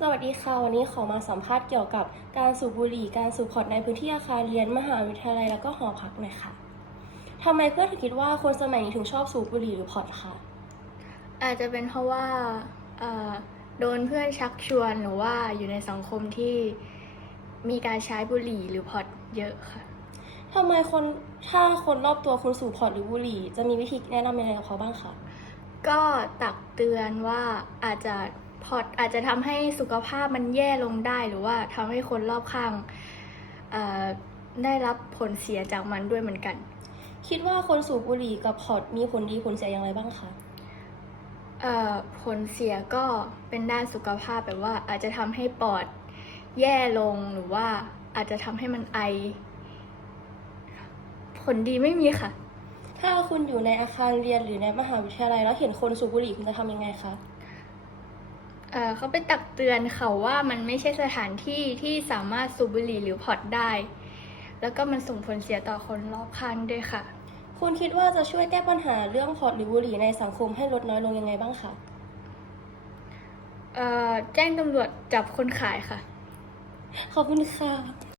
สวัสดีค่ะ วันนี้ขอมาสัมภาษณ์เกี่ยวกับการสูบบุหรี่ การสูบพอร์ตในพื้นที่อาคารเรียนมหาวิทยาลัยแล้วก็หอพักหน่อยค่ะทำไมเพื่อนถึงคิดว่าคนสมัยนี้ถึงชอบสูบบุหรี่หรือพอร์ตคะอาจจะเป็นเพราะว่าเอ่อโดนเพื่อนชักชวนหรือว่าอยู่ในสังคมที่มีการใช้บุหรี่หรือพอร์ตเยอะค่ะทำไมคนถ้าคนรอบตัวคุณสูบพอร์ตหรือบุหรี่ จะมีวิธีแนะนำยังไงกับเขาบ้างคะก็ตักเตือนว่าอาจจะ พอร์ตอาจจะทำให้สุขภาพมันแย่ลงได้หรือว่าทำให้คนรอบข้างเอ่อได้รับผลเสียจากมันด้วยเหมือนกัน คิดว่าคนสูบบุหรี่กับพอร์ตมีผลดีผลเสียอย่างไรบ้างคะเอ่อผลเสียก็เป็นด้านสุขภาพแบบว่าอาจจะทำให้ปอดแย่ลงหรือว่าอาจจะทำให้มันไอ ผลดีไม่มีค่ะ ถ้าคุณอยู่ในอาคารเรียนหรือในมหาวิทยาลัยแล้วเห็นคนสูบบุหรี่คุณจะทำยังไงคะ เอ่อเขาไปตักเตือนเขาว่ามันไม่ใช่สถานที่ที่สามารถสูบบุหรี่หรือพอร์ตได้ แล้วก็มันส่งผลเสียต่อคนรอบข้างด้วยค่ะ คุณคิดว่าจะช่วยแก้ปัญหาเรื่องพอร์ตหรือบุหรี่ในสังคมให้ลดน้อยลงยังไงบ้างคะเอ่อแจ้งตำรวจจับคนขายค่ะ ขอบคุณค่ะ